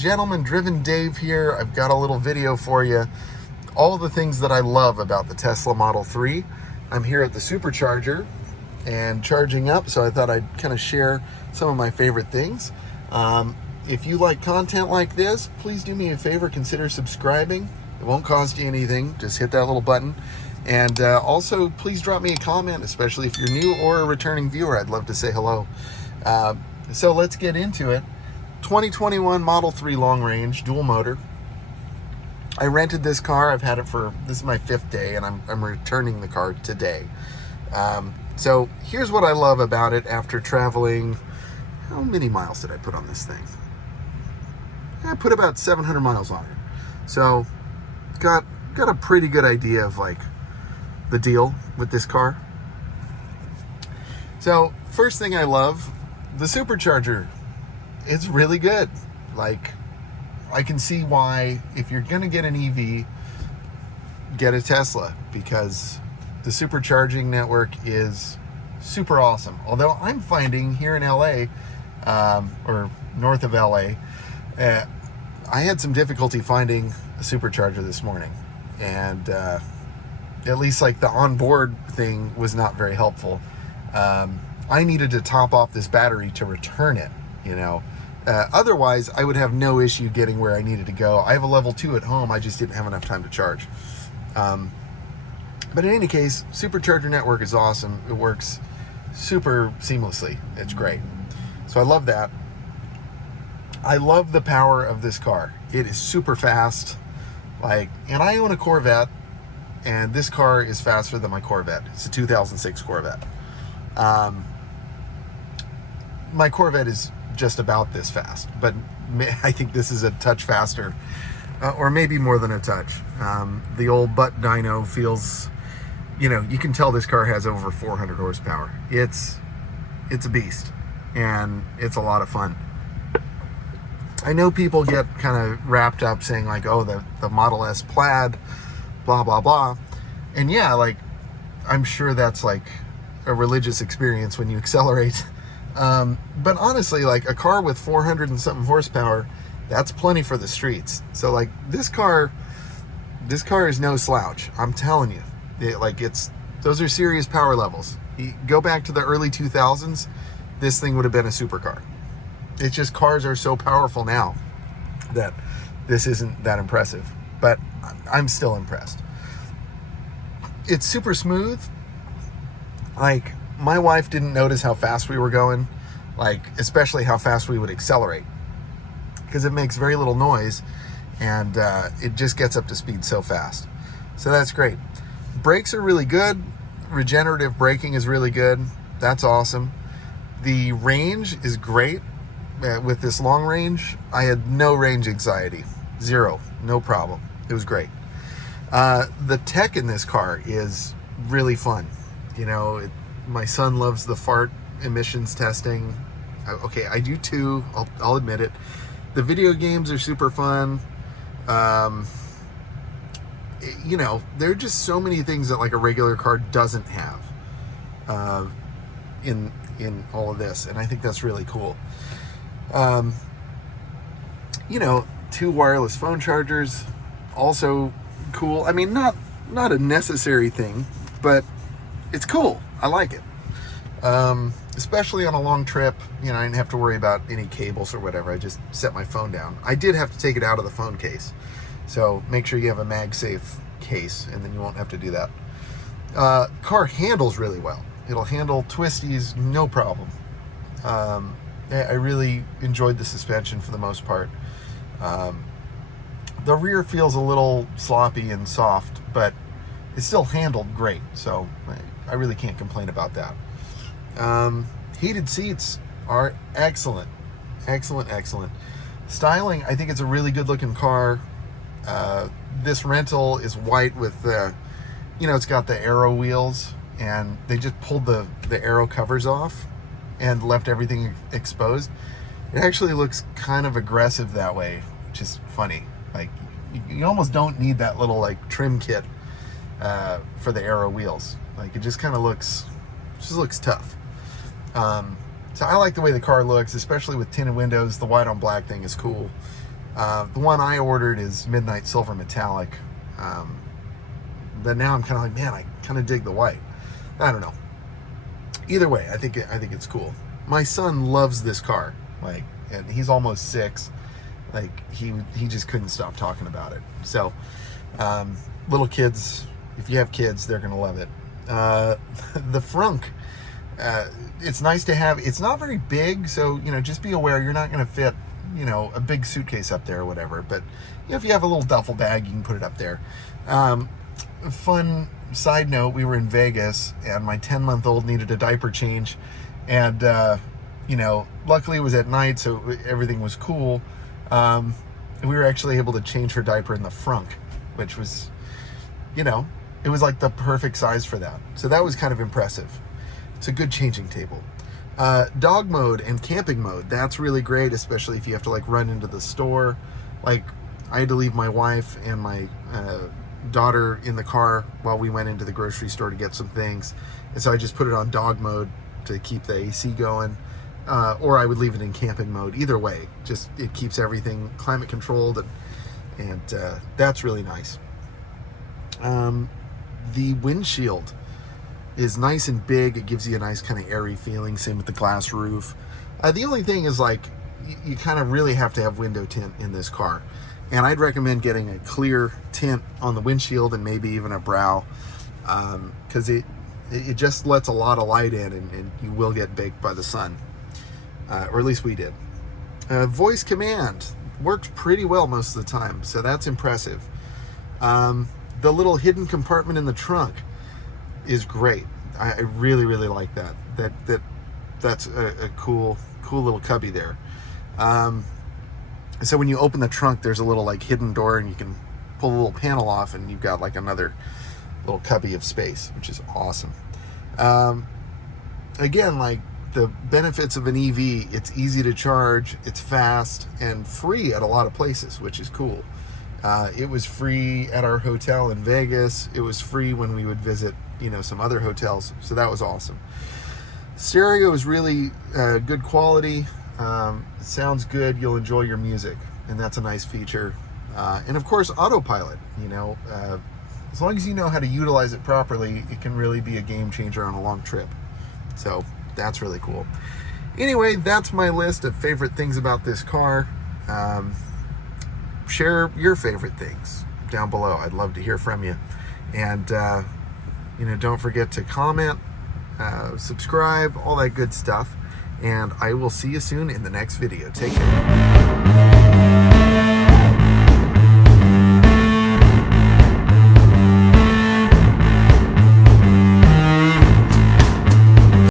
gentlemen, Driven Dave here. I've got a little video for you. All the things that I love about the Tesla Model 3. I'm here at the supercharger and charging up, so I thought I'd kind of share some of my favorite things. If you like content like this, please do me a favor, consider subscribing. It won't cost you anything. Just hit that little button. And also, please drop me a comment, especially if you're new or a returning viewer. I'd love to say hello. So let's get into it. 2021 Model 3 long range, dual motor. I rented this car. I've had it for, this is my 5th day, and I'm returning the car today. So here's what I love about it after traveling. How many miles did I put on this thing? I put about 700 miles on it. So got a pretty good idea of like the deal with this car. So first thing I love, the supercharger. It's really good. Like, I can see why, if you're gonna get an EV, get a Tesla, because the supercharging network is super awesome. Although I'm finding here in LA, or north of LA, I had some difficulty finding a supercharger this morning, and at least like the onboard thing was not very helpful. I needed to top off this battery to return it, you know. Otherwise, I would have no issue getting where I needed to go. I have a level 2 at home. I just didn't have enough time to charge. But in any case, supercharger network is awesome. It works super seamlessly. It's great. So I love that. I love the power of this car. It is super fast. And I own a Corvette, and this car is faster than my Corvette. It's a 2006 Corvette. My Corvette is just about this fast, but I think this is a touch faster, or maybe more than a touch. The old butt dyno feels, you know, you can tell this car has over 400 horsepower. It's a beast, and it's a lot of fun. I know people get kind of wrapped up saying like, oh, the Model S Plaid, blah, blah, blah. And yeah, like, I'm sure that's like a religious experience when you accelerate. But honestly, like a car with 400 and something horsepower, that's plenty for the streets. So like this car is no slouch. I'm telling you, those are serious power levels. You go back to the early 2000s, this thing would have been a supercar. It's just cars are so powerful now that this isn't that impressive, but I'm still impressed. It's super smooth. Like, my wife didn't notice how fast we were going, like especially how fast we would accelerate, because it makes very little noise, and it just gets up to speed so fast. So that's great. Brakes are really good. Regenerative braking is really good. That's awesome. The range is great. With this long range, I had no range anxiety. Zero. No problem. It was great. The tech in this car is really fun. You know, my son loves the fart emissions testing. Okay, I do too. I'll admit it. The video games are super fun. You know, there are just so many things that like a regular car doesn't have in all of this, and I think that's really cool. You know, 2 wireless phone chargers, also cool. I mean, not a necessary thing, but it's cool. I like it. Especially on a long trip, you know, I didn't have to worry about any cables or whatever. I just set my phone down. I did have to take it out of the phone case. So make sure you have a MagSafe case, and then you won't have to do that. Car handles really well. It'll handle twisties, no problem. I really enjoyed the suspension for the most part. The rear feels a little sloppy and soft, but it still handled great. So I really can't complain about that. Heated seats are excellent. Excellent, excellent. Styling, I think it's a really good looking car. This rental is white with you know, it's got the aero wheels, and they just pulled the aero covers off and left everything exposed. It actually looks kind of aggressive that way, which is funny. Like, you almost don't need that little like trim kit for the aero wheels. Like, it just kind of looks tough. So I like the way the car looks, especially with tinted windows. The white on black thing is cool. The one I ordered is Midnight Silver Metallic. But now I'm kind of like, man, I kind of dig the white. I don't know. Either way, I think it's cool. My son loves this car, like, and he's almost 6. Like, he just couldn't stop talking about it. So, little kids, if you have kids, they're gonna love it. The frunk, it's nice to have. It's not very big, so just be aware you're not gonna fit a big suitcase up there or whatever. But if you have a little duffel bag, you can put it up there. Fun side note, we were in Vegas and my 10-month-old needed a diaper change, and luckily it was at night, so everything was cool. We were actually able to change her diaper in the frunk, which was it was like the perfect size for that, so that was kind of impressive. It's a good changing table. Dog mode and camping mode, that's really great, especially if you have to like run into the store. Like, I had to leave my wife and my daughter in the car while we went into the grocery store to get some things, and so I just put it on dog mode to keep the AC going, or I would leave it in camping mode. Either way, just it keeps everything climate controlled, and that's really nice. The windshield is nice and big. It gives you a nice kind of airy feeling. Same with the glass roof. The only thing is, like, you kind of really have to have window tint in this car. And I'd recommend getting a clear tint on the windshield and maybe even a brow, because it just lets a lot of light in, and you will get baked by the sun, or at least we did. Voice command works pretty well most of the time, so that's impressive. The little hidden compartment in the trunk is great. I really, really like that. That's a cool little cubby there. So when you open the trunk, there's a little like hidden door, and you can pull a little panel off, and you've got like another little cubby of space, which is awesome. Again, like the benefits of an EV, it's easy to charge, it's fast, and free at a lot of places, which is cool. It was free at our hotel in Vegas. It was free when we would visit, some other hotels. So that was awesome. Stereo is really good quality. It sounds good. You'll enjoy your music, and that's a nice feature. And of course, Autopilot. As long as you know how to utilize it properly, it can really be a game changer on a long trip. So that's really cool. Anyway, that's my list of favorite things about this car. Share your favorite things down below. I'd love to hear from you. And don't forget to comment, subscribe, all that good stuff. And I will see you soon in the next video. Take care.